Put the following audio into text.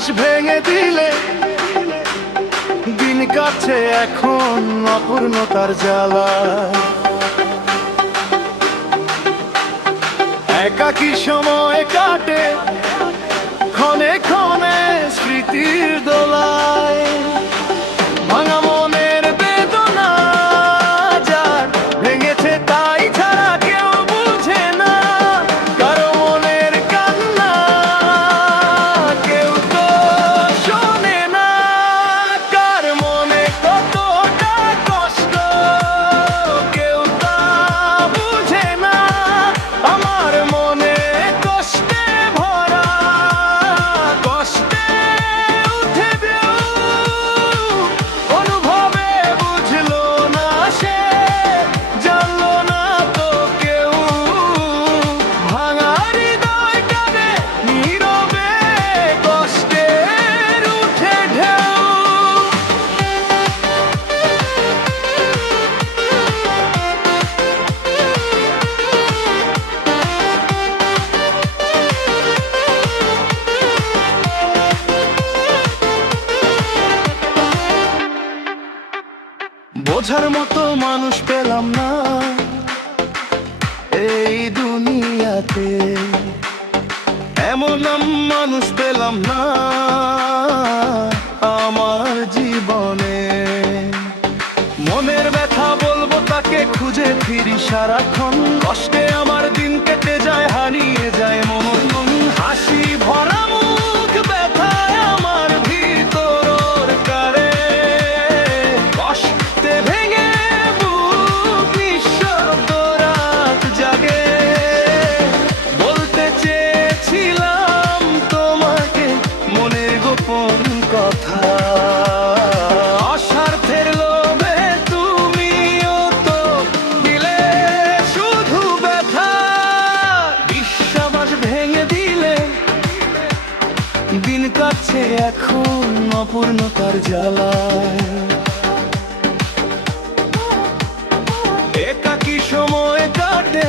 বিশ্বাস ভেঙে দিলে দিন কাটছে এখন অপূর্ণতার জ্বালা। একাকী সময় কাটে ক্ষণে ক্ষণে স্মৃতির দোলায়। ভাঙা মনের বেদনা যার ভেঙেছে তাই ছাড়া কেউ বুঝে না কারো মনের কান্না, কেউ তো শোনে না কার মনে কতটা কষ্ট, কেউ তা বুঝে না। আমার মনে কষ্টে ভরা, কষ্টে উঠে ঢেউ, অনুভবে বুঝলো না সে, জানলো না তো কেউ। ভাঙা হৃদয়টারে নীরবে কষ্টের উঠে ঢেউ। বোঝার মতো মানুষ পেলাম না এই দুনিয়াতে, এমন মানুষ পেলাম না আমার জীবনে। মনের ব্যথা বলবো তাকে খুঁজে ফিরি সারাক্ষণ, কষ্টে আমার দিন কেটে যায়, হারিয়ে যায় মন। হাসি ভরা মুখ ব্যথায় আমার ভিতর কারে, কষ্টে ভেঙে বুক নিঃশব্দ রাত জাগে। বলতে চেয়েছিলাম তোমাকে মনের গোপন কথা, অস্বার্থের লোভে তুমিও তো দিলে শুধু ব্যথা। বিশ্বাস ভেঙে দিলে দিন কাটছে এখন অপূর্ণতার জ্বালায়। একাকী সময় কাটে